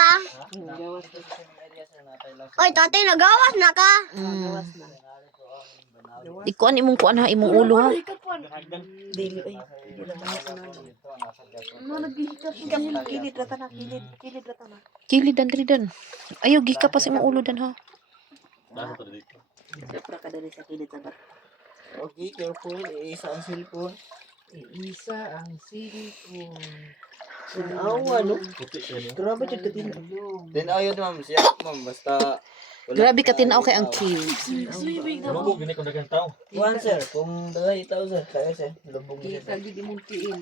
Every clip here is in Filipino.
ta. Oy, tatay, nagawas na ka. Di ko imong kuan ha, imong ulo ha. Dili ay. Kilid rata na, kilid rata na. Kilid dan diri dan. Ayaw gika pa sa imong ulo dan ha. Siyempre ka dali sa kilid sa Okay, careful. Isa ang cellphone. Isa ang silikon. Sinawa, no? Grabe jud ka din. Then ayun, ma'am. Siya, ma'am. Basta... Grabe ka tinaw kay ang cute. Swimming na Ano mo. ko gini kung dagang tao? Kuhan, sir. Kung dagay itaw, sir. Kaya, sir. Lubong niya, Kita sir. gid imong tiil.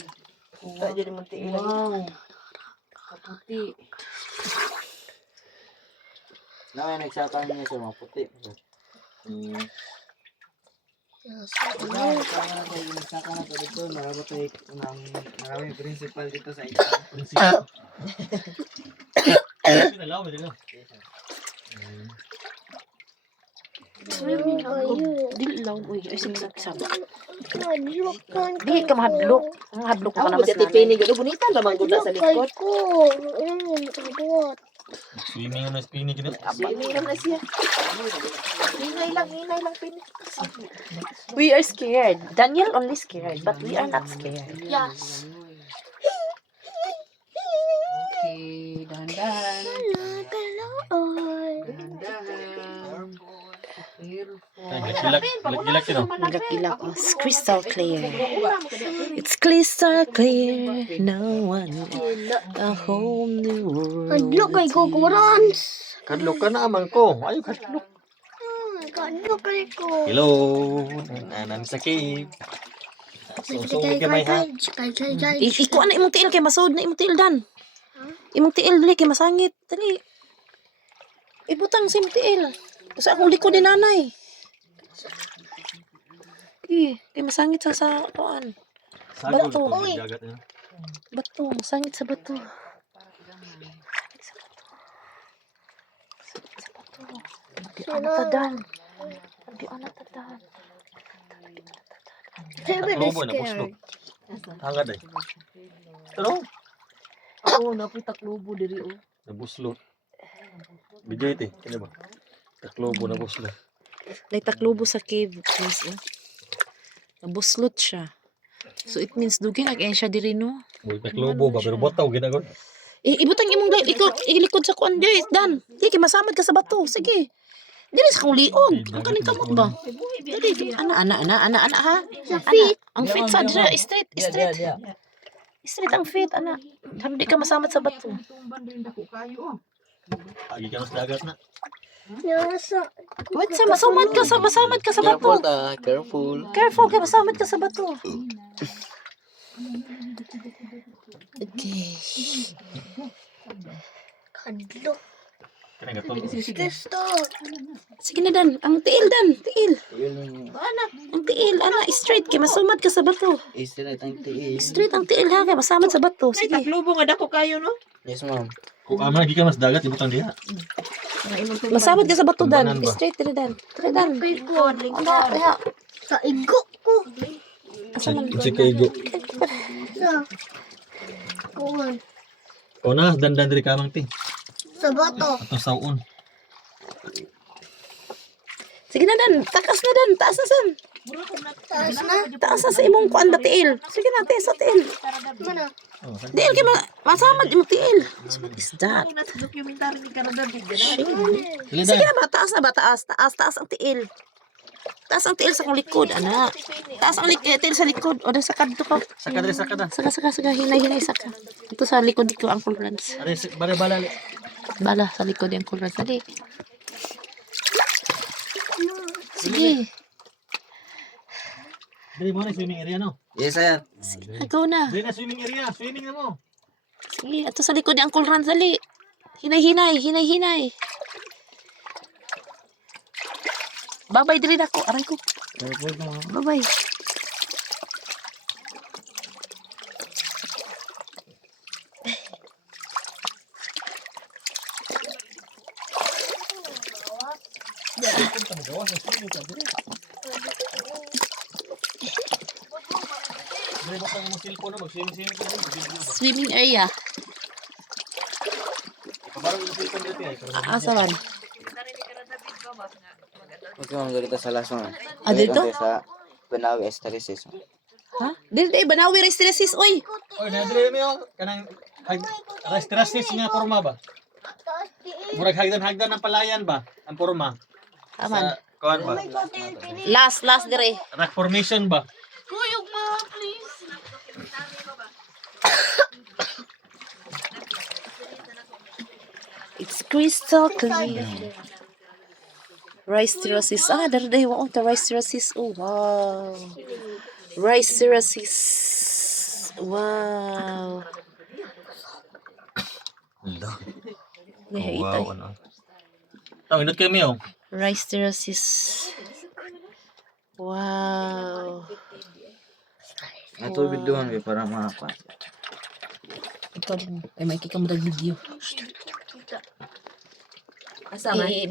Kaya dyan mo tingin. Wow. Kaputi. Na may nagsaka niya, sir. Maputi. Sir. Nagsaka na to dito. Maraming principal dito sa ito. Pinalaw mo dito. Swimming kayo. Dili lang uy, ay sige sama. Madlok kan Dili ka mahadlok. Ang hadlok ka Ako na ba mas sa tipini gud bonita lamang gud sa likod. ko. Abot. Swimming ano spinning gini. Swimming na siya. Ingay lang pini. We are scared. Daniel only scared, but we are not scared. Yes. Okay, dahan-dahan. Dahan-dahan. Gilak sino. Gilak-gilak. Oh, it's crystal clear. It's crystal clear. No one. A whole new world. Madlok kay Gogorans. Kadlok ka na amang ko. Ayo kadlok. Madlok kay ko. Hello. Nanan sa cave. So gamay ha. Iko na imong tiil kay masud na imong tiil dan. Imong tiil dili kay masangit. Dali. Ibutang sa imong tiil. Sa akong likod ni nanay. Kay masangit sa kuan. Sagol Bato. ko dagat na. Bato, masangit sa bato. Di ana tadan. Di ana tadan. Taklobo na buslok. Hangad ay. Pero Oo, napoy taklobo diri oh. na buslok. Video ite, kini ba? Taklobo na buslok. Nagtaklobo sa cave, guys. Nabuslot siya. So it means dugay nag-end siya diri no. Boy taklobo ba pero botaw gid agad. Ibutang imong ilikod sa kuan guys, dan. Di kay masamad ka sa bato. Sige. Dili sa kong liog. Ang kaning kamot ba? Dili. Ana ha. Ang fit sa dira straight. Straight ang fit ana. Hindi ka masamad sa bato. Tumban din dako kayo oh. Agi ka sa dagat na. Nasa. Wait sa masamad ka sa Careful bato. ta. Careful. Careful kay masamad ka sa bato. Okay. Kadlok. Kani gato. Gusto. Sige na dan. Ang tiil dan. Tiil. Yun Ang tiil. Ana straight kay masumad ka sa bato. Straight ang tiis. Straight ang tiil ha kay masamad sa bato. Ay Sige. taklobo nga dako kayo no. Yes, ma'am. Kung ama lagi ka mas dagat ibutang diha. Masamad ka sa bato dan. Tumbanan ba? Straight diri dan. Diri dan. Lingkod. Ana ya. Sa igo ko. Asa man Si kaigo. Sa. Kuhan. O na dandan diri ka amang ti. Sa bato. Ato saon. Sige na dan. Takas na dan. Taas na san. Taas na. Taas na sa imong kuan ba tiil. Sige na sa tiil. Mana? Tiil kay masamad imong tiil. What is that? Nasa documentary ni Canada big Sige na ba taas na ba taas ang tiil. Taas ang tiil sa kong likod ana. Taas ang tiil sa likod. O sa kadto ko. Saka diri saka da. Saka hinay saka. Ito sa likod ko ang kulrans. Ari bala. Bala sa likod yung kulrans. Dali. Sige. Diri mo na swimming area no. Yes, sir. Ikaw na. Diri na swimming area, swimming na mo. Sige, ito sa likod yung kulrans. Dali. Hinay. Babay diri na ko. Aray ko. Careful ka, ma'am. Babay. Diri ba tang mo cellphone na mag-swimming ka. Swimming area. Kabalo Asa man? Ito ang ganito sa lasong. Ah, dito? Sa Banawi Esteresis. Ha? Dili banawi restresis oy. Oy, nadre mi yo kanang restrasis nga porma ba? Murag hagdan-hagdan ang palayan ba? Ang porma. Aman. Sa kuan ba? Last dire. Rock formation ba? It's crystal clear. Rice terraces. Ah, day wa ta rice terraces. Oh, wow. Rice terraces. Wow. Ala. Gaya Wow, ito. ano. Tang indot kay mi oh. Rice terraces. Wow. Ato biduhan kay para mapa. Ikaw din. Ay, maikika mo video. Asa man? Eh,